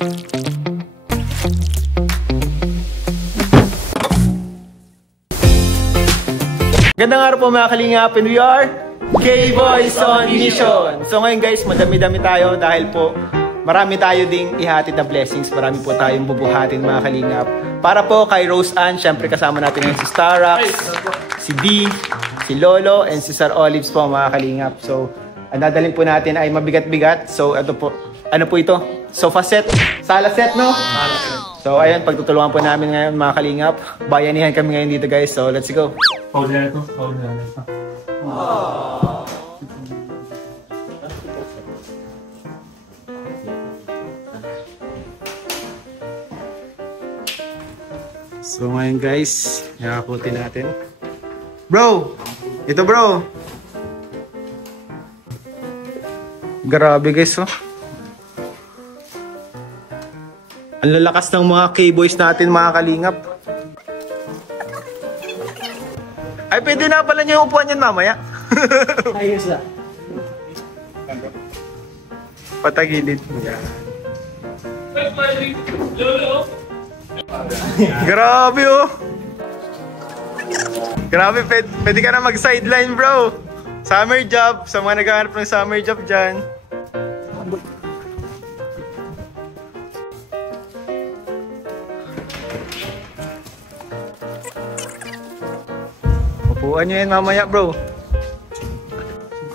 Gandang araw po mga kalingap, and we are K-Boys on Mission! So ngayon guys, madami-dami tayo dahil po marami tayo ding ihatid na blessings. Marami po tayong bubuhatin mga kalingap. Para po kay Rose Ann, syempre kasama natin ngayon si Starax, si D, si Lolo, and si Sir Olives po mga kalingap. So ang dadalhin po natin ay mabigat-bigat. So ito po, ano po ito? Sofa set, sala set, no? So ayun, pagtutulungan po namin ngayon mga kalingap. Bayanihan kami ngayon dito guys, so let's go! Hold na ito. Hold na ito. So ngayon guys, nakakutin natin. Bro! Ito bro! Grabe guys oh. Ang lalakas ng mga K-boys natin mga kalingap. Ay, pwede na pala niyo yung upuan yan mamaya. Ayos na. Patagilid. Grabe oh. Grabe, pwede ka na mag-sideline bro. Summer job. Sa mga naghahanap ng summer job dyan. Upuan nyo yan mamaya bro.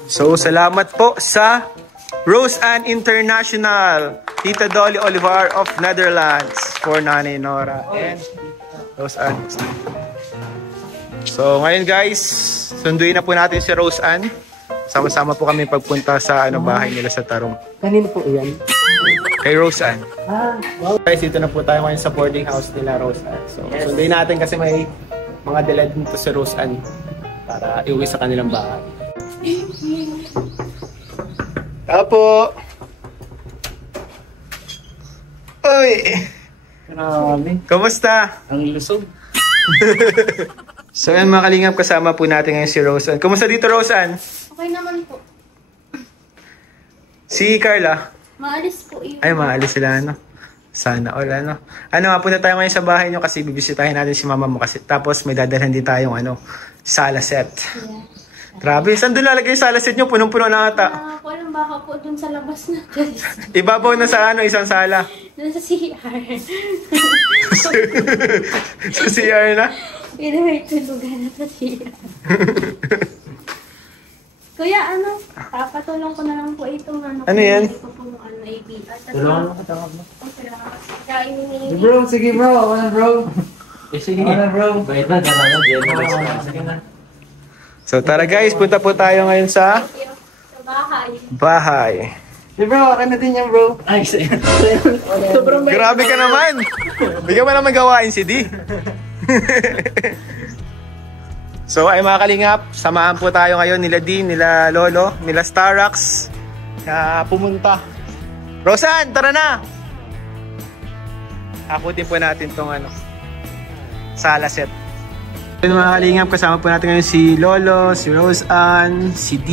So salamat po sa Rose Ann International, Tita Dolly Olivar of Netherlands for Nanay Nora and Rose Ann. So ngayon guys, sunduin na po natin si Rose Ann. Sama-sama po kami pagpunta sa bahay nila sa Tarong. Kanino po yan? Kay Rose Ann. Wow. Guys, dito na po tayo ngayon sa boarding house nila Rose Ann. So sunduin natin kasi may mga delay dito sa Rose Ann para iuwi sa kanilang bahay. Apo! Uy! Grabe. Kamusta? Ang lusog. So yan mga kalingap, kasama po natin ngayon si Rose Ann. Kamusta dito Rose Ann? Okay naman po. Si Carla? Maalis po yun. Ay, maalis sila ano? Sana all ano. Mapunta tayo ngayon sa bahay nyo kasi bibisitahin natin si mama mo kasi. Tapos may dadalhan din tayong sala set. Yeah. Grabe, saan doon lalagay yung sala set nyo? Punong-puno na ata. Walang baka po doon sa labas na guys. Ibabaw na sa isang sala. Doon sa CR. Sa CR na? Pero may tulugan na sa CR. Kuya, papatulong ko na lang po itong Ano yan? Ito po ABR. Tulungan mo ka, tawag mo. Bro, sige bro. Ako na bro. Sige. Ako na bro. Bait na, dalaga. Sige na. So tara guys, punta po tayo ngayon sa bahay. Hey bro, akin na din yan bro. Ay, sobrang bait. Grabe ka naman. Bigyan mo naman gawain si D. So ay mga kalingap, samahan po tayo ngayon nila D, nila Lolo, nila Starax. Pumunta. Rosan, tara na! Akutin po natin tong sala set. Mga kalingap, kasama po natin ngayon si Lolo, si Rose Ann, si D,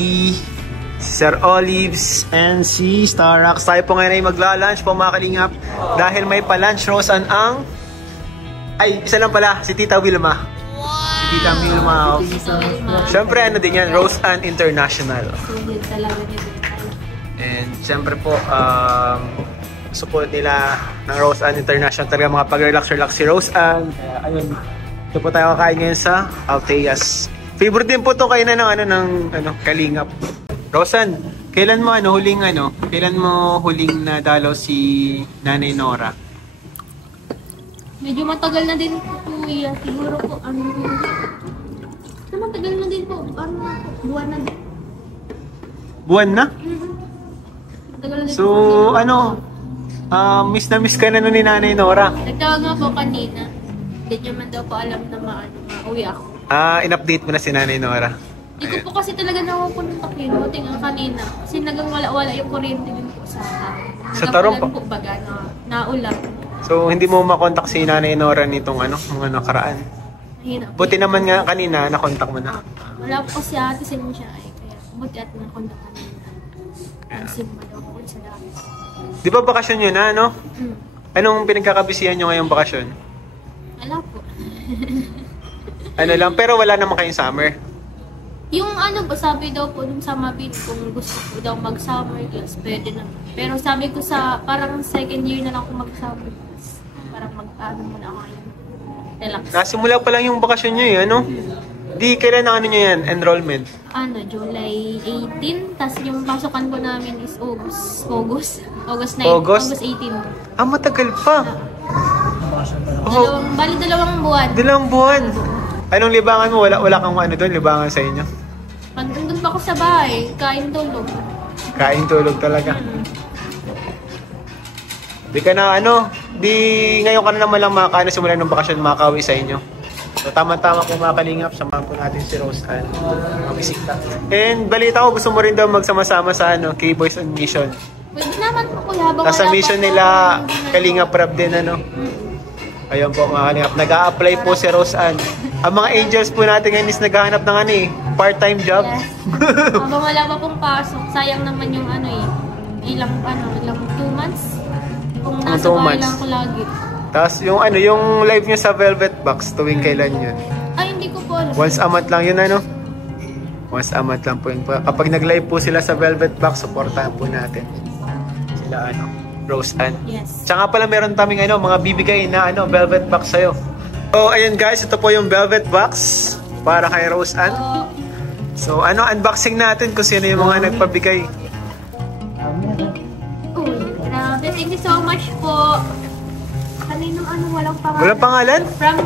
si Sir Olives, and si Starax. Tayo po ngayon ay magla-lunch po mga kalingap. Dahil may pa-lunch Rose Ann ay, isa lang pala, si Tita Wilma. Si Tita Wilma. Siyempre din yan, Rose Ann International. And siyempre po, support nila ng Rose Ann International. Talaga mga pag-relax-relax si Rose Ann. Kaya ayun, ito po tayo kakain ngayon sa Alteas. Favorite din po ito kayo na ng kalingap. Rose Ann, kailan mo kailan mo huling nadalaw si Nanay Nora? Medyo matagal na din po kuya. Siguro po matagal na din po. Buwan na din. Buwan na? Matagal na din So, po. Miss na miss ka na ni Nanay Nora. Nagtawag nga po kanina. Hindi niya man daw po alam na mauwi ako. In-update mo na si Nanay Nora. Hindi ko po kasi talaga nakupuntak yun. Buti nga kanina. Kasi nagang wala yung kuryente din po sa Sa Tarong po? po baga naulan. So, hindi mo makontak si Nanay Nora nitong mga nakaraan. Mahirap. Buti naman nga kanina, nakontak mo na. Wala po kasi ate SIM siya. Kaya buti at nakontak kanina. Ang SIM mo daw po sa dami. Di ba bakasyon nyo na, no? Mm. Anong pinagkakabisihan nyo ngayong bakasyon? Wala po. Ano lang, pero wala naman kayong summer. Yung ano po, sabi daw po dun sa Mabit, kung gusto ko daw mag-summer class, pwede na. Pero sabi ko sa, parang second year na lang ako mag-summer class. Parang mag-ano muna ako ngayon. Relax. Nasimula pa lang yung bakasyon nyo eh, ano? Di, kailan na ano nyo yan? Enrollment? Ano, July 18. Tapos yung pasukan po namin is August 9. August? August 18. Ah, matagal pa. Oh, Dalawang buwan. 2 buwan. Anong libangan mo? Wala kang ano doon, libangan sa inyo? Pag nandun pa ako sa bahay, kain tulog. Kain tulog talaga. Di ka na ngayon ka na naman lang simulan ng bakasyon makakawi sa inyo. So tama-tama kung mga kalingap, samahan po natin si Rose Ann mabisita. And balita ko, gusto mo rin daw magsama-sama sa K-Boys on Mission. Pwede naman po kuya, habang Nasa wala mission pa nila, po, Kalingap Rap din Ayun po mga kalingap, nag-a-apply po si Rose Ann. Ang mga angels po natin ngayon is naghahanap ng part-time job. Yes. Habang wala pa pong pasok, sayang naman yung ilang 2 months. Kung nasa 2 bahay months. lang ako lagi. Tapos yung live nyo sa Velvet Box, tuwing kailan yun? Ay, hindi ko po alam. Once a month lang yun, Once a month lang po yun. Kapag nag-live po sila sa Velvet Box, supportahan po natin sila, Rose Ann. Yes. Tsaka pala meron kaming mga bibigay na Velvet Box sa'yo. So, ayun guys, ito po yung Velvet Box para kay Rose Ann. So, unboxing natin kung sino yung mga nagpabigay. Uy, grabe. Thank you so much po. Kaninong walang pangalan? Walang pangalan? From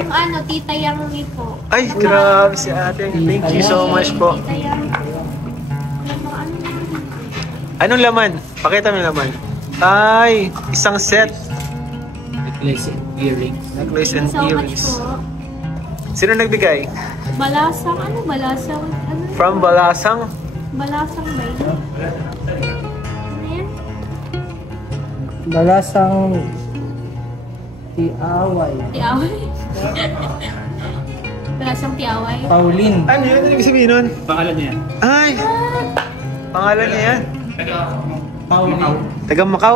Tita Yang po. Ay, grabe si ate. Thank you so much po. Tita Yang. Anong laman? Pakita mo yung laman. Ay, isang set. Necklace and earrings. Necklace and Thank you so much earrings. po. Sino nagbigay? Balasang, Balasang, From Balasang. Balasang ba yun? Ano yan? Balasang Tiaway. Tiaway? Balasang Tiaway? Pauline. Ano yun? Ano ibig sabihin nun? Pangalan niya. Ay! Pangalan niya yan. Pauline. Taga Macau.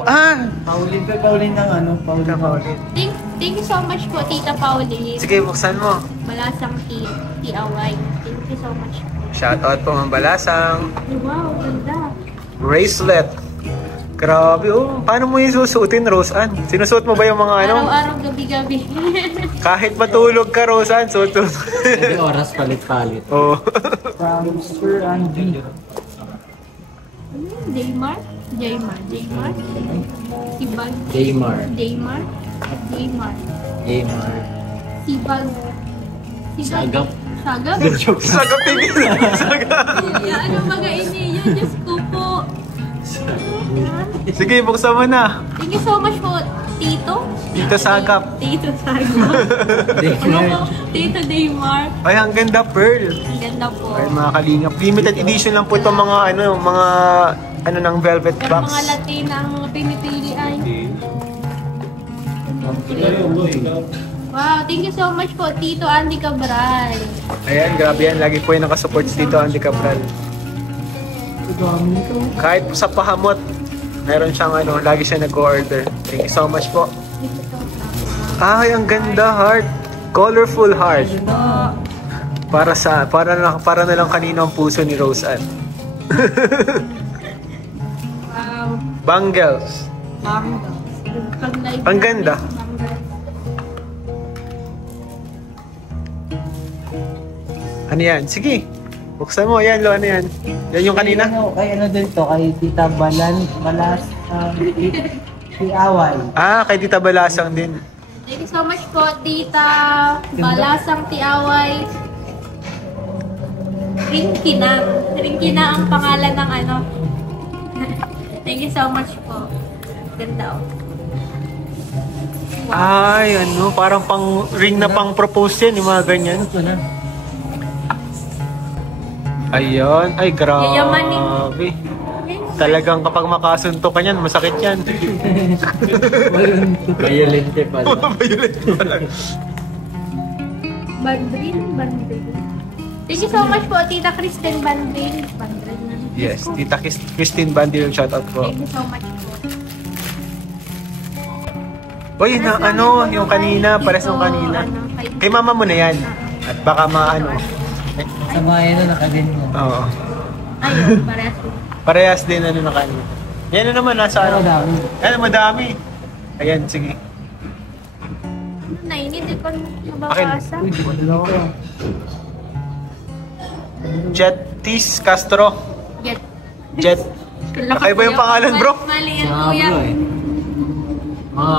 Pauline. Pauline ng Pauline. Thank you so much po, Tita Pauline. Sige, buksan mo. Balasang Tiaway. Thank you so much po. Shoutout po mga Balasang. Wow, ganda. Bracelet. Grabe, Paano mo yung susuotin, Rose Ann? Sinusuot mo ba yung mga Araw-araw, gabi-gabi. Kahit matulog ka, Rose Ann, suot mo. Kasi oras palit-palit. Oh. From Sir Andy. Jaymar? Sibag? Jaymar. Jaymar? Sibag? Sagap. Sagap? Sagap TV. Sagap. Ano magain niyo? Diyos ko po. Sige, buksan mo na. Thank you so much po, Tito. Tito Sagap. Tito Sagap. Ano po? Tito Daymar. Ay, ang ganda, Pearl. Ang ganda po. Ay, mga kalingap. Limited edition lang po itong mga ng Velvet Pero Box. mga Latina ang pinipili ay. Wow, thank you so much po, Tito Andy Cabral. Ayan, grabe yan. Lagi po yung nakasupport dito, Andy Cabral. Kahit sa pahamot, meron siyang lagi siya nag-order. Thank you so much po. Ay, ang ganda, heart. Colorful heart. Para na lang kanino ang puso ni Rose Ann. Wow. Bangles. Ang ganda. Ano yan? Sige. Buksan mo. Yan, ano yan? Yan yung kanina? Kay din to, kay Tita Balas, Tiaway. Kay Tita Balasang din. Thank you so much po, Tita Balasang Tiaway. Ringkina ang pangalan ng Thank you so much po. Ganda Ay, parang pang ring na pang propose yan, yung mga ganyan. Ayun, ay grabe. Yayamanin. Talagang kapag makasuntok ka niyan, masakit yan. Violente pala. Violente pala. Bandrin. Thank you so much po, Tita Kristen Bandrin. Yes, Tita Christine Bandil yung shoutout po. Thank you so much po. Uy, na Pares lang ano, ito yung kay kanina, pares Tito, yung kanina. ano, Kay mama mo na yan. At baka maano. Sa mga yun, nakaganyan. Oo. Ayun, parehas ko. Parehas din ano na kanina. Yan na naman, nasa ano. Madami. Ayan, madami. Ayan, sige. Ano na, hindi ko mababasa. Uy, di ba dalawa? Jetis Castro. Get. Jet. Kakaiba yung pangalan, bro. Mali Si yan, kuya. Ablo eh. Mga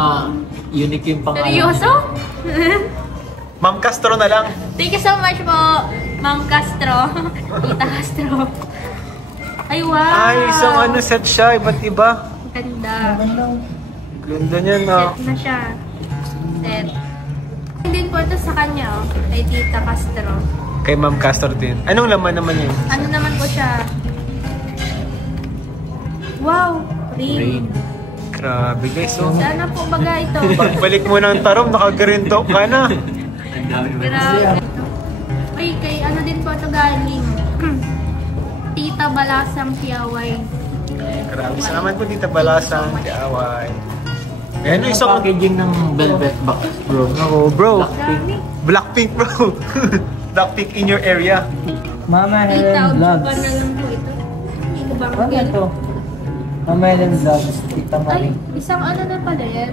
unique yung pangalan. Seryoso? Ma'am Castro na lang. Thank you so much po, Ma'am Castro. Tita Castro. Ay, wow! Ay, isang ano set siya, iba't iba. Ganda. Ganda niya na. Set na siya. Set. Din po ito sa kanya, oh. Kay Tita Castro. Kay Ma'am Castro din. Anong laman naman yun? Ano naman po siya? Wow! Ring. Grabe guys, oh. Sana po baga ito. Pagbalik mo ng tarom, nakagarinto ka na. Ang dami naman. Grabe. Ay, kay ano din po ito galing. Tita Balasang Piaway. Grabe, salamat po dito Balasang, Kaaway. Ayan, Ano isang... yung packaging ng velvet box, bro? Ako, bro. Grabe. Blackpink, bro. Blackpink in your area. Mama Tita, Helen ujuban Vlogs. na lang po ito. Ito bang Ano ito? Mama Helen Vlogs. Tita Ay, Marie. isang ano na pala yan.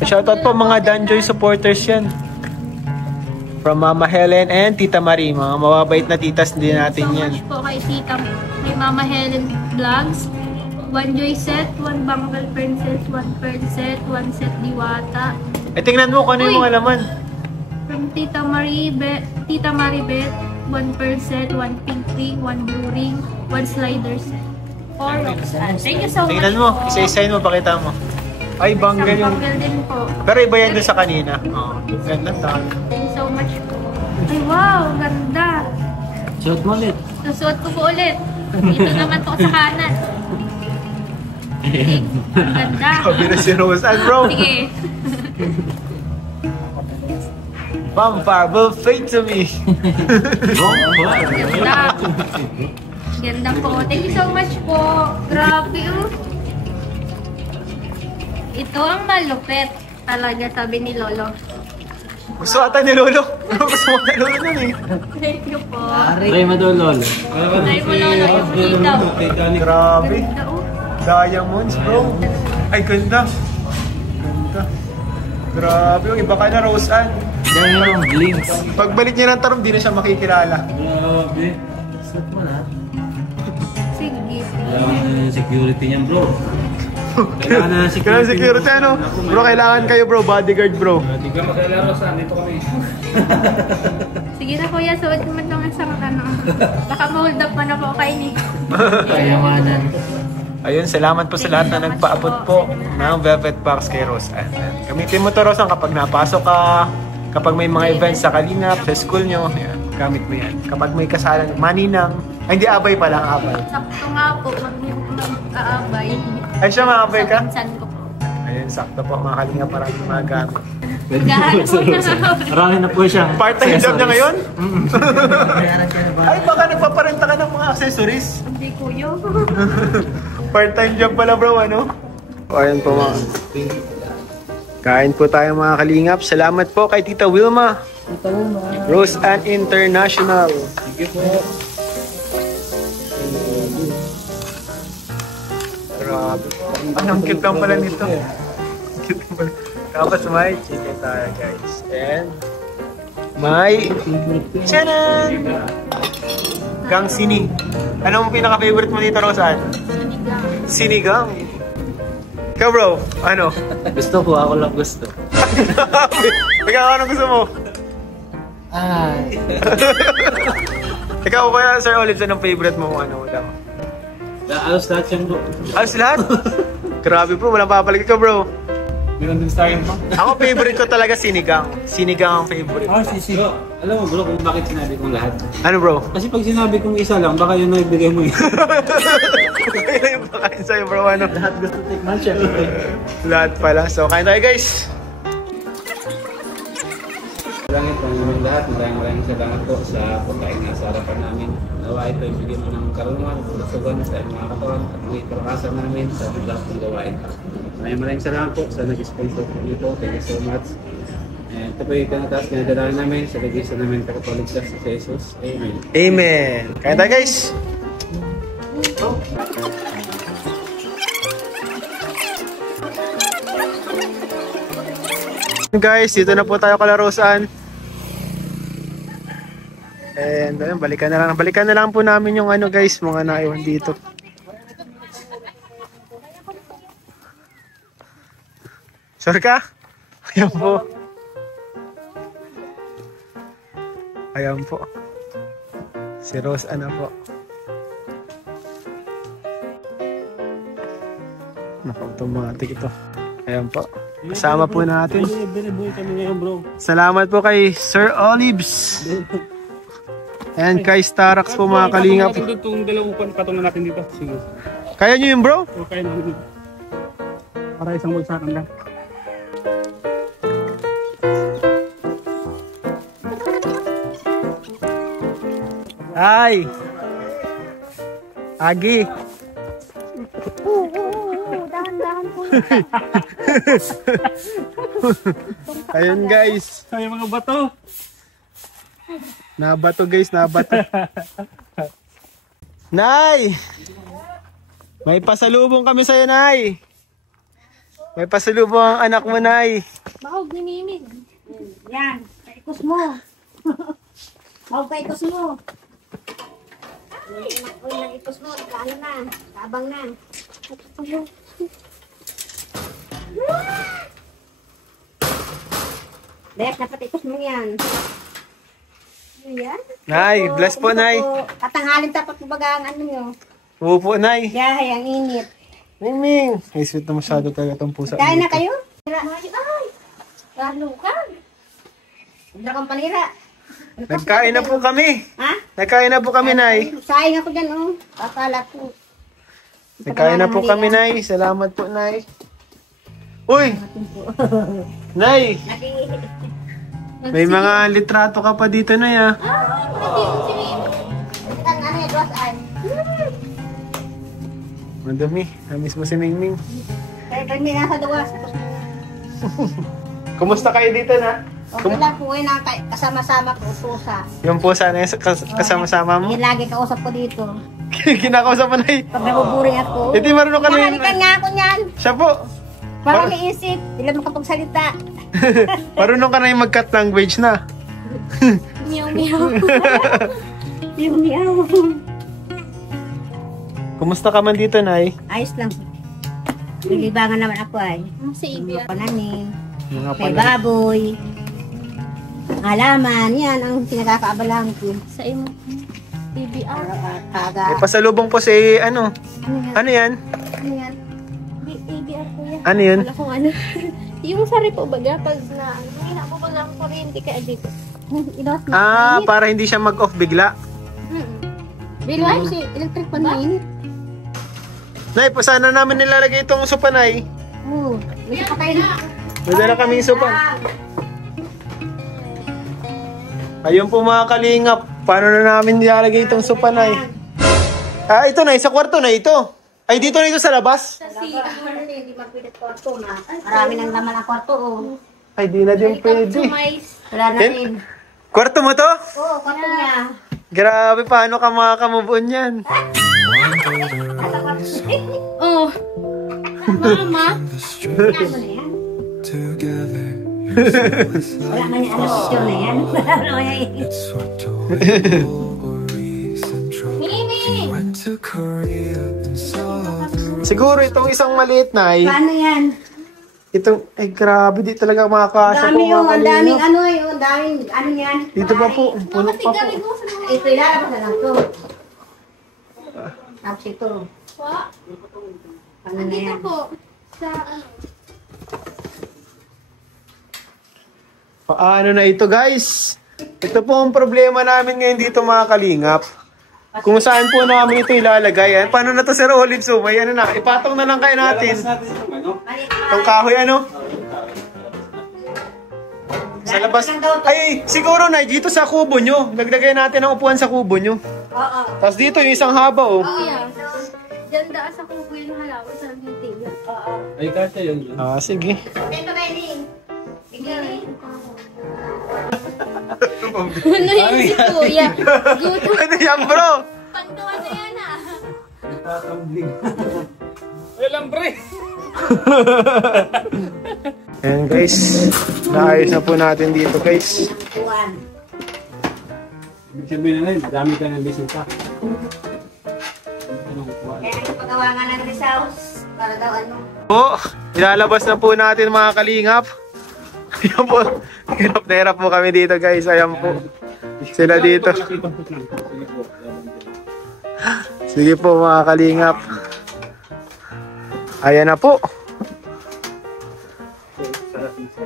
Shoutout po mga Danjoy supporters yan. From Mama Helen and Tita Marie. Mga mababait na titas din natin So yan. much po kay Tita, kay Mama Helen Vlogs. 1 joy set, 1 Bangal Princess, 1 pearl set, 1 set Diwata. Eh, tingnan mo kung ano yung Uy! mga laman. From Tita Maribet, 1 pearl set, 1 pink ring, 1 blue ring, 1 slider set. 4 Roxanne. Thank you so much Tingnan mo, po. isa-isahin mo, pakita mo. Ay, banggal Isang yung... Bangal din po. Pero iba yan doon sa kanina. Oo, ganda tayo. Thank you so much po. Ay, wow! Ganda! Shout mo ulit. Susuot ko po ulit. Ito naman po sa kanan. Sige, ang ganda. Sabi na si Rose. And bro, Sige. Vampire will fade to me. Ganda. Ganda po. Thank you so much po. Grabe, oh. Ito ang malupit. Talaga, sabi ni Lolo. Gusto ata ni Lolo. Gusto mo na Lolo nun eh. Thank you po. Try mo daw, Lolo. Try mo, Lolo, yung sitaw. Grabe. Ganda, oh. Diamonds, bro. Ay, ganda. Ganda. Grabe, yung iba ka na, Rose Ann. Dahil yung blinks. Pagbalik niya ng tarom, di na siya makikilala. Grabe. Suot mo na. Sige. Kailangan na yung security niyan, bro. Kailangan na ng Kailangan security, ano? Bro, kailangan kayo, bro. Bodyguard, bro. Hindi ka makailangan saan. Dito kami. Sige na, kuya. Suot naman itong isang ano. Baka ma-hold up pa na po kay Nick. Kayamanan. Ayun, salamat po sa lahat na nagpaabot po ng Velvet Box kay Rose Ann. Gamitin mo to, Rose Ann, kapag napasok ka, kapag may mga events sa Kalingap, sa school nyo, yan, gamit mo yan. Kapag may kasalan, maninang, ay hindi, abay pa lang, abay. Sakto nga po. Mag-aabay. Ay siya, maabay ka? Pinsan ko po. Ayun, sakto po, mga Kalingap, maraming mga gamit. Naghahanap po na. Marami na po siya. Part-time job niya ngayon? Bayaran ka na ba? Ay, baka nagpaparenta ka ng mga accessories. Hindi kuya. Part-time job pala, bro, ano? O, ayan po, mga. Kain po tayo, mga Kalingap. Salamat po kay Tita Wilma. Ito mo. Rose Ann International. Sige po. Grabe. Ang cute lang pala nito. Cute lang pala. Tapos may chicken tayo, guys. And may chanan! Gang sini. Ano ang pinaka-favorite mo dito, Rose Ann? Sinigang. Ikaw, bro, ano? Gusto ko, ako lang gusto. Ikaw, ano gusto mo? Ay. Ikaw, kaya, Sir Olives, anong favorite mo? Ano lang? Alos lahat yan, bro. Ayos lahat? Grabe, bro, walang papalag ka, bro. Meron din sa akin, bro. Ako, favorite ko talaga sinigang. Sinigang ang favorite. Sisi. Bro, alam mo, bro, kung bakit sinabi kong lahat. Ano, bro? Kasi pag sinabi kong isa lang, baka yun na ibigay mo yun. Kaya yung pakain sa'yo, bro, ano? Lahat gusto tikman siya. Lahat pala. So, kain tayo, guys. Langit po namin lahat. Maraming salamat po sa pagkain na sa harapan namin. Nawa ito, ibigay mo ng karunungan, kalusugan sa mga katawan at mga iparakasan namin sa lahat ng gawain. Maraming salamat po sa nag-sponsor po dito. Thank you so much. And ito po yung kanataas na nadala namin sa nag-isa namin kakapaligtas sa Jesus. Amen. Amen. Kaya tayo guys. Guys, dito na po tayo kalarusan. And ayun, balikan na lang po namin yung ano guys, mga naiwan dito. Sure ka? Ayan po. Ayan po. Si Rose Ana po. Naka-automatic ito. Ayan po. Kasama po natin. Salamat po kay Sir Olives. And kay Starax po mga kalingap. Itong dalawang patungan natin dito. Sige. Kaya nyo yun bro? Okay na. Para isang bulsakan lang. Ay! Agi! Dahan-dahan po. Ayun guys. Ay, mga bato. Nabato guys, nabato. Nay! May pasalubong kami sa'yo, Nay. May pasalubong ang anak mo, Nay. Mahog ni Mimig. Yan, kaikos mo. Mahog kaikos mo. Uy, nag-ikos mo, ano na, tabang na. Dek, dapat ikos mo yan. Ano yan? Nay, bless po, Nay. Katanghalin tapat mo baga ang ano nyo. Upo, Nay. Yahay, ang init. Ming. Ay, sweet na masyado talaga itong pusa. Kain na kayo? Ay, lalo ka. Huwag na kang panira. Nagkain na po kami. Ha? Nagkain na po kami, Nay. Sayang ako dyan, oh. Kakala ko. Nagkain na po kami, Nay. Salamat po, Nay. Uy! Nay! May mga litrato ka pa dito, Nay, ah. Ano yan, Diyos ay? Madami. Namiss mo si Mingming. Kaya kami nasa duwas. Kumusta kayo dito, na? Okay lang po na kasama-sama ko, pusa. Yung pusa na yung kasama-sama mo? Yung lagi kausap ko dito. Kinakausap mo, Nay. Pag nabuburing ako. Ito marunong ka na yun. Mahalikan nga ako niyan. Siya po. Para may isip. Hindi lang makapagsalita. Marunong ka na yung mag-cut language na. Meow meow. Meow meow. Kumusta ka man dito, Nay? Ayos lang. Nilibangan naman ako ay. Si Ibi. Pananim. Mga May baboy. Halaman. Yan ang pinagkakaabalahan ko. Sa imo. BBR. Kaga. pasalubong po si, ano? Ano yan? Ano yan? BBR po yan. Ano yun? Wala kung ano. Yung sari po baga pag na, hina po baga ang kuryente kaya dito. Inos na. Ah, para hindi siya mag-off bigla. Bilay si electric pan mainit. Nay, pa sana namin nilalagay itong sopa, Nay. Oo. May kapatay na. May dala kaming sopa. Ayun po mga kalingap. Paano na namin nilalagay itong sopa, Nay? Ah, ito, Nay. Sa kwarto na ito. Ay, dito na ito sa labas. Hindi magpilit kwarto na. Marami nang laman ang kwarto. Oh. Ay, di na din pwede. Wala na Then, rin. kwarto mo to? Oo, kwarto niya. Grabe, paano ka makamove on yan? Oh. Mama. Wala mo na yan. Wala man yung picture na yan. Wala yan. Mimi. Siguro itong isang maliit, Nay. Paano yan? Itong, ay grabe, di talaga makakasya po Dami yung, mga ang daming kalingap. ano yung, ang daming ano yan. Dito pa po, puno pa po. Ito ilalabas na lang to. Tapos ito. Wa. Ano na Dito yan? po. Sa ano. Paano na ito, guys? Ito po ang problema namin ngayon dito, mga kalingap. Kung saan po namin ito ilalagay. Paano na to, Sir Olive? So, may ano na, ipatong na lang kayo natin. Itong kahoy, ano? Sa labas. Ay, siguro na, dito sa kubo nyo. Naglagay natin ang upuan sa kubo nyo. Oo. Tapos dito yung isang haba, oh. Kuya. Diyan daas ako po yung halaman sa Bitiya. Oo. Ay, kasi yun. Sige. Ito kayo din. Bigyan din. Ano yun si Kuya? Gutom. Ano yan, bro? Pantuan na yan ah. Walang pre! Ayan guys, naayos na po natin dito guys. Tuwan. Ibig sabihin na rin, madami ka ng bisita. Kaya nagpagawa nga ng resource. Para daw ano. Po, ilalabas na po natin mga kalingap. Ayan po, hirap na hirap po kami dito guys. Ayan po, sila dito. Sige po mga kalingap. Ayan na po.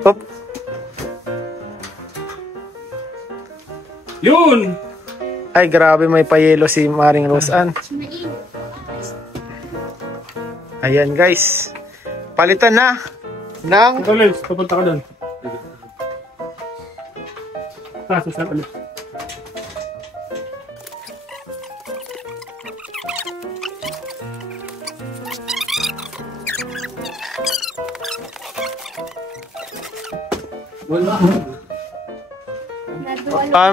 Hop. Yun! Ay grabe, may payelo si Maring Roseanne. Ayan guys, palitan na ng Ito, Lens, papunta ka doon. Susap ulit. Wala.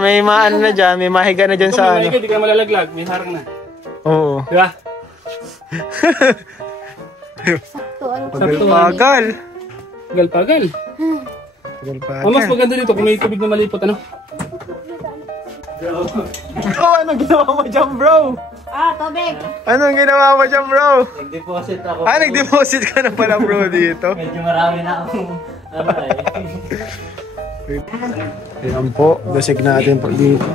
may maano na dyan, may mahiga na dyan Ito, sa may ano. di ka malalaglag. May harang na. Oo. Diba? Pagal-pagal. Pagal-pagal. Pagal-pagal. Mas maganda dito kung may tubig na malipot, ano? Oh, anong ginawa mo dyan, bro? Ah, tubig. Anong ginawa mo dyan, bro? Nag-deposit ako. Nag-deposit ka na pala, bro, dito. Medyo marami na akong ano Ayan po, dasig natin po dito.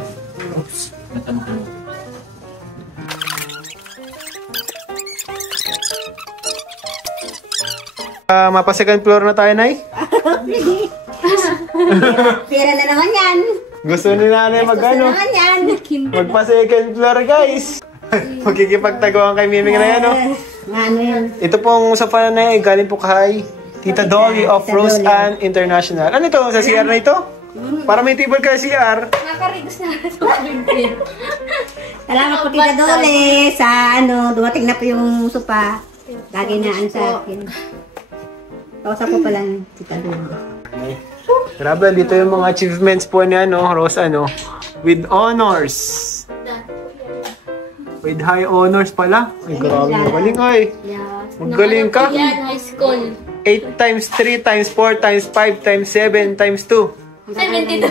Mapa second floor na tayo, Nay? Pira na naman yan. Gusto ni Nanay Gusto mag-ano? naman yan. Magpa second floor, guys. Magkikipagtaguan kay Miming na yan, no? Ano yan? Ito pong usapan na galing po kay Tita Dolly of Tita Roseanne International. Ano ito? Sa CR na ito? Para may table ka sa CR. Nakarigos na sa Bitiya. Salamat po Tita Dole sa ano, dumating na po yung sopa. Gaginaan sa akin. Kausap ko pala ni Tita Dole. Grabe, dito yung mga achievements po ni Rose, with honors. With high honors pala. Ay, grabe, magaling ay. Magaling ka. Yan, high school. 8 times 3 times 4 times 5 times 7 times 2. 72.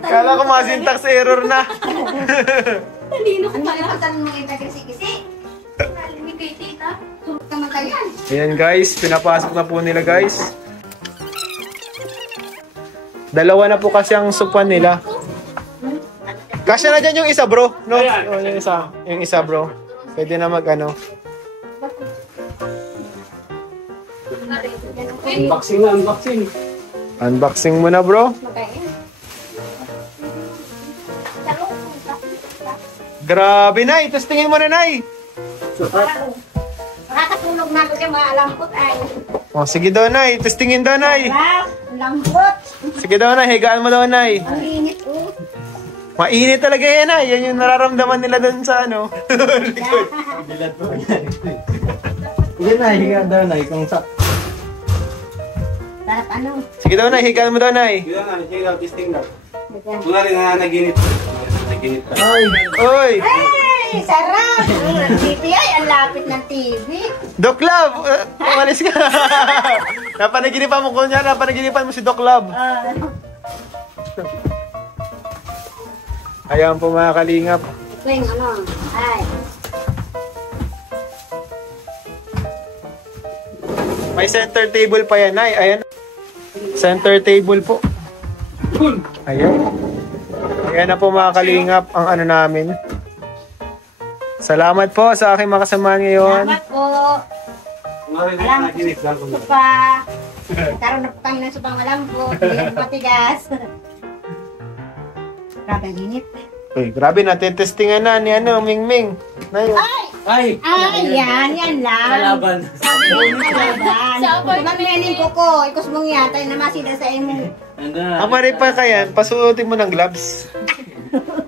Kala ko mga syntax error na. Talino ko Ano pala. yung pagtanong mo kita kisi-kisi? Nalimig kay tita. Surot naman kayo yan. Ayan guys, pinapasok na po nila guys. Dalawa na po kasi ang supan nila. Kasya na dyan yung isa bro, no? Oh, yung isa bro. Pwede na mag-ano. Unboxing na, unboxing. Unboxing mo na bro. Grabe Nay, tapos tingin mo na Nay. Nakakatulog na ako kaya malambot ay. Oh, sige daw Nay, tapos tingin daw Nay. Lambot. Sige daw Nay, higaan mo daw Nay. Ang init oh. Mainit talaga yan Nay, yan yung nararamdaman nila doon sa ano. Bilad po yan. Hindi na, higa daw na. Kung sa... Sarap ano. Sige daw Nay, higaan mo daw Nay. Kaya nga, check out, testing daw. Ayan. Wala rin na naginit. Naginit pa. Oy, Ay, sarap! Ang TV ay, ang lapit ng TV. Doc Love, umalis ka. Napanaginipan mo ko niya, napanaginipan mo si Doc Love. Ayan po mga kalingap. Ito yung ano, ay. May center table pa yan, Nay. Ayan. Center table po. Ayan. Ayan na po mga kalingap ang ano namin. Salamat po sa aking mga kasamahan ngayon. Salamat po. Wala rin na naginit. Supa. Karoon na po kami ng supang malambot. Hindi matigas. Grabe ang init. Uy, grabe natin testingan na ni Mingming. Nay. Ay! Ay, yan lang. Kalaban. Sabi ko yung kalaban. Sa apartment. Pagmamilin ko ko, ikus mong yata, yung namasida sa imo. Ang mari pa kaya, pasuotin mo ng gloves.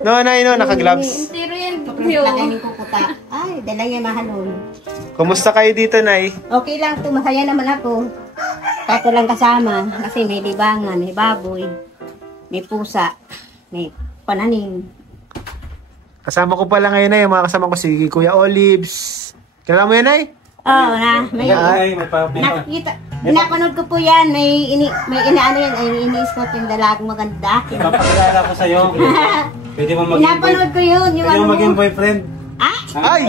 No, Nay, no, naka-gloves. Pero yan, Laki ng kukuta. Ay, dala niya mahalon. Kumusta kayo dito, Nay? Okay lang po, masaya naman ako. Kahit walang kasama. Kasi may libangan, may baboy, may pusa, may pananim. Kasama ko pala ngayon, Nay. Yung mga kasama ko si Kuya Olives. Kilala mo yan, Nay? Oo, na. May nakikita. Pinapanood ko po yan. May inaano yan. Ay, ini-scout yung dalagang maganda. Papakilala ko sa'yo. Pwede mo maging Pinapanood ko yun. Yung Pwede mo ano. maging boyfriend. Ah? Ay!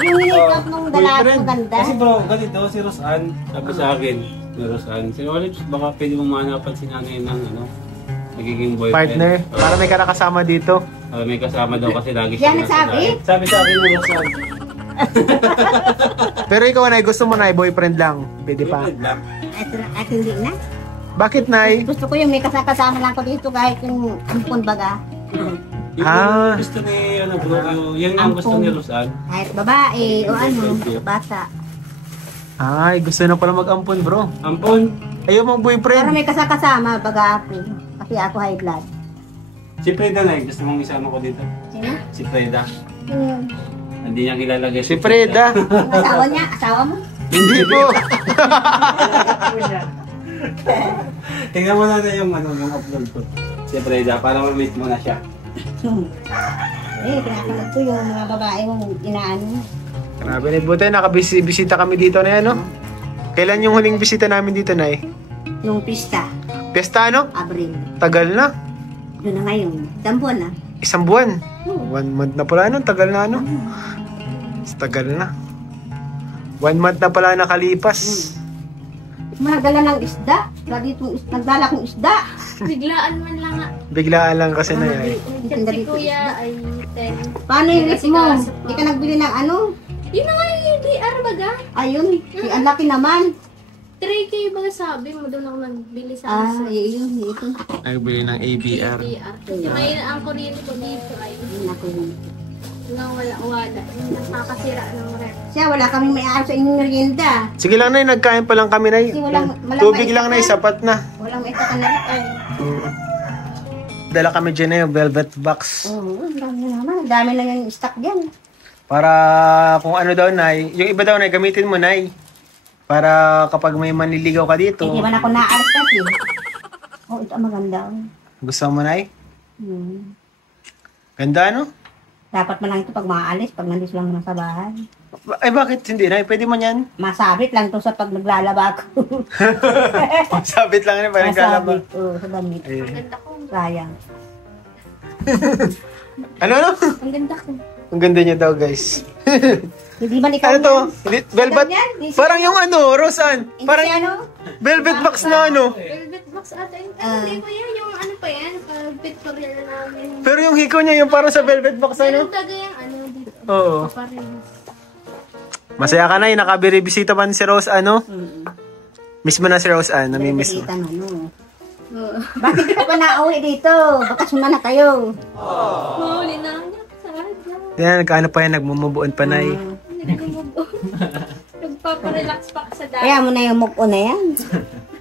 Yung ini-scout ng dalagang maganda. Kasi bro, ganito, si Rosan, sabi sa akin, si Rosan, si Olives, baka pwede mo mahanapan si nanay ng nagiging boyfriend. Partner. Para may kasama dito. May kasama daw kasi lagi Yan nagsabi? Sabi sa akin ni Rosan. Pero ikaw, Nay, gusto mo, Nay, boyfriend lang. Pwede pa. Boyfriend lang. At hindi na. Bakit, Nay? Gusto ko yung may kasama lang ko dito kahit yung ampun baga. Ah. Gusto ni, bro, yan ang gusto ni Rosan. Kahit babae o ano, bata. Ay, gusto na pala mag-ampon, bro. Ampon, Ayaw mong Pero boyfriend. may kasama baga ako. Kasi ako high blood. si Freda na, gusto mong isama ko dito. Sino? Si Freda. Yung Hindi niya kilala guys. Si Freda. asawa niya, asawa mo? Hindi po. Tingnan mo na yung upload ko. Si Freda, para ma-meet mo na siya. Pinapanood ko yung mga babae mong inaano. Grabe, Nay. Buti, nakabisita kami dito na yan, no? Kailan yung huling bisita namin dito, Nay? Yung pista, Piyesta, no? Abril. Tagal na. Doon na ngayon. Dambuan na. Isang buwan. 1 month na pala, no? Tagal na, no? Tagal na. 1 month na pala nakalipas. Mahagala ng isda. Lagi itong nagdala kong isda. Biglaan man lang nga. Biglaan lang kasi na yan. Si Kuya ay 10. Paano yung rate mo? Hindi ka nagbili ng ano? Yun na nga yung UDR baga. Ayun, ang laki naman. 3K baga sabi mo, doon ako nagbili sa Ah, aso. yun, ito. Nagbili ng ABR. UDR. Kasi may ang kuryente ko dito ay wala. Nakakasira ng rep. Siya, wala kaming may araw sa inyong merienda. Sige lang, Nay. Nagkain pa lang kami, Nay. Kasi walang Tubig lang, Nay. Sapat na. Walang may ka na rin. Dala kami dyan, Nay. Velvet box. Oo, ang dami naman. Ang dami lang yung stock dyan. Para kung ano daw, Nay. Yung iba daw, Nay, gamitin mo, Nay. Para kapag may manliligaw ka dito. Hindi man ako naalis kasi. Oh, ito ang maganda. Gusto mo, Nay? Hmm. Ganda, no? Dapat man lang ito pag maalis, pag nandito lang naman sa bahay. Ay, bakit hindi, Nay? Pwede mo yan. Masabit lang to sa pag naglalaba ko. Sabit lang, Nay. Parang kalaba. Masabit, oo, sa damit. Ayun. Ang ganda ko. Sayang. Ano, no? Ang ganda ko. Ang ganda niya daw, guys. Hindi man ikaw Ano to? yan? Velvet? Ganyan, di siya- Parang yung ano, Rosan. Hindi Parang siya ano? velvet box na ano. Velvet box ata yun. Hindi ko yan. Yung ano pa yan. Victoria na namin. Pero yung hiko niya, yung parang sa velvet box Meron ano. taga yung ano dito. Oo. Parehas. Masaya ka, Nay. Nakabiri-bisita pa si Rose, ano? Miss mo na si Rose, namimiss mo. Kita mo, no? Bakit di ka pa nauwi dito? Bakasyon na kayo. Huli na lang yan. Sarap lang. Yan, nagkaano pa yan, nagmumubuan pa, Nay. Hindi ko Nagpaparelax pa ka sa dati. Kaya mo na yung move-on na yan.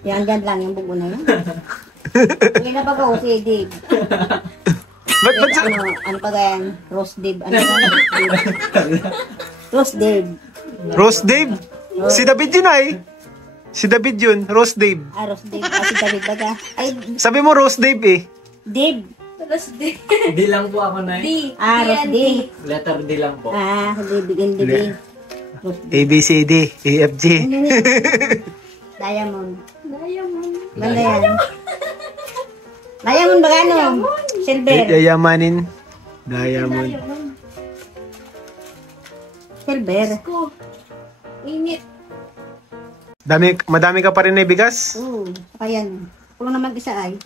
Yan, dyan lang yung move-on na yan. Hindi na bago si Dave. Ba't sa... Ano pa yan? Rose Dave. Ano ba? Rose Dave. Rose Dave? Si David yun, ay. Si David yun, Rose Dave. Ah, Rose Dave. Ah, si David baga. Ay, Sabi mo Rose Dave eh. Dave. Tapos D. D lang po ako, Nay. D. Ah, Rose Dave. Letter D lang po. Ah, Dave. Begin Dave. Rose A, B, C, D, E, F, G. Diamond. Diamond. Banda yan. Diamond baga ano? Silver. Yayamanin. Diamond. Silver. Ko. Init. Madami ka pa rin na bigas? Oo. Saka yan. Kung naman isa ay.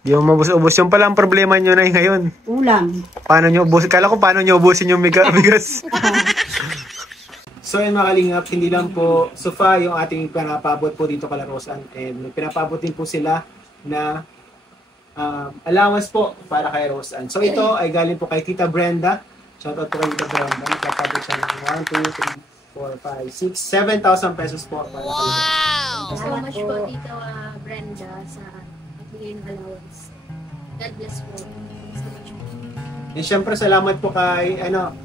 Di mo mabus-ubos. Yung pala ang problema nyo na ngayon. Ulam. Paano nyo ubusin? Kala ko paano nyo ubusin yung bigas. So yun mga kalingap, hindi lang po sofa yung ating pinapabot po dito kala Rosan. And may pinapabot din po sila na allowance po para kay Rosan. So ito ay galing po kay Tita Brenda. Shoutout po kay Tita Brenda. Nagpapabot siya ng 1, 2, 3, 4, 5, 6, 7,000 pesos po para kay Rosan. Thank you so much po, Tita Brenda, sa pagbigay ng allowance. God bless po. So much po. And syempre, salamat po kay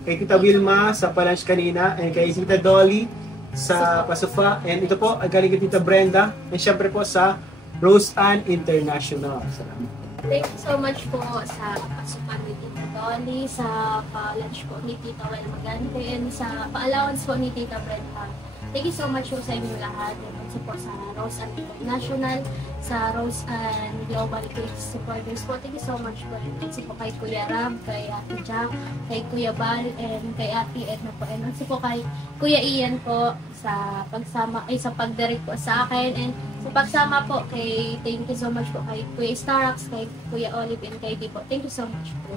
Tita Wilma sa palunch kanina, and kay Tita Dolly sa pasufa. And ito po, ay galing kay Tita Brenda. And syempre po sa Rose Ann International. Salamat. Thank you so much po sa pasukan ni Tita Dolly, sa pa-lunch po ni Tita Well Magante, and sa pa-allowance po ni Tita Brenda. Thank you so much po sa inyo lahat. And also po sa Rose Ann International, sa Rose Ann Global Kids Supporters po. Thank you so much po. And also po kay Kuya Rab, kay Ate Jack, kay Kuya Bal, and kay Ate Edna po. And also po kay Kuya Ian po sa pagsama, sa pag-direct po sa akin. And sa pagsama po, thank you so much po kay Kuya Starax, kay Kuya Olive, and kay Di po. Thank you so much po.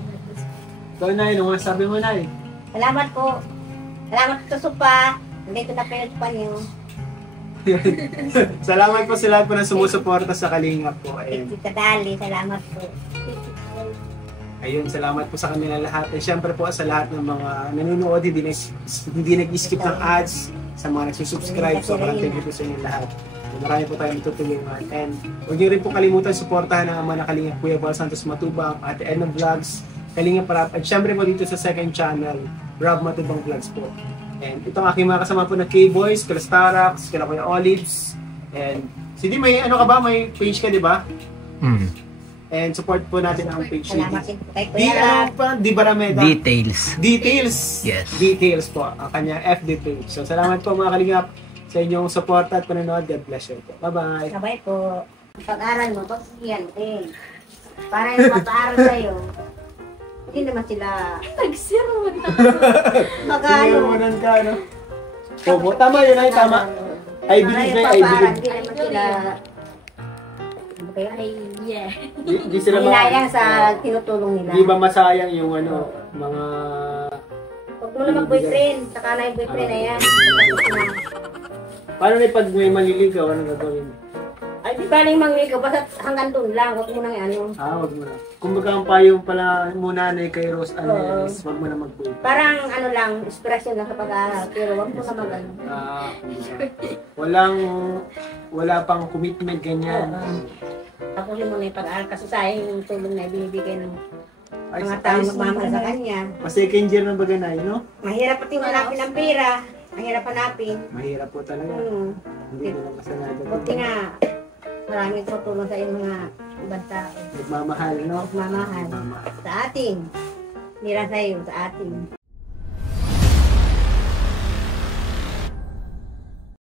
So, Nay, ano nga sabi mo, Nay? Salamat po. Salamat sa supa. Dito na pinag pa niyo. Salamat po sa lahat po na sumusuporta sa Kalingap po. And, Tita Dali, salamat po. ayun, salamat po sa kanila lahat. And syempre po sa lahat ng mga nanonood, hindi nag-skip ng ads, sa mga nagsusubscribe. So, thank you po sa inyo lahat. Marami po tayong tutulungan. And huwag niyo rin po kalimutan suportahan ang mga Kalingap, Kuya Val Santos Matubang, Ate Edna Vlogs, Kalingap Rap, at syempre po dito sa second channel, Rob Matubang Vlogs po. And itong aking mga kasama po na K-Boys, kila Starax, kila Kuya Olives, and hindi may may page ka, di ba? And support po natin ang page ni Salamat din po kay Kuya Rab. Di Barameda. Details. Yes. Details po, ang kanyang FB page. So salamat po mga Kalingap sa inyong support at panonood. God bless you po. Bye-bye. Sabay po. Pag-aral mo, pag-iyan din. Para yung pag-aaral sa'yo, hindi naman sila Nag-zero. mag-ano. Sinuwanan ka, no? Opo, tama yun ay, tama. I believe na, I believe. Hindi naman sila ano kaya ay Yeah. Di sila hinayang sa tinutulong nila. Di ba masayang yung mga... Huwag mo na mag-boyfriend, saka na yung boyfriend na yan. Paano na pag may manliligaw, ano gagawin? Ay, di ba yung mangligaw, basta hanggang doon lang, huwag mo nang ano. Wag mo na. Kumbaga ang payo pala muna na kay Rose Ann is wag mo na mag-boyfriend. Parang ano lang, inspirasyon lang sa pag-aaral, pero huwag mo na mag-ano. Wala pang commitment ganyan. Tapusin mo na yung pag-aaral kasi sayang yung tulong na ibinibigay ng Ay, mga tao magmamahal sa kanya. second year na baga na, no? Mahirap pati hanapin ng pera. Mahirap hanapin. Mahirap po talaga. Hindi ko na kasalanan. Buti nga, maraming tutulong sa yung mga ibang tao. Nagmamahal, no? Magmamahal. Sa atin. Nira sa'yo, sa atin.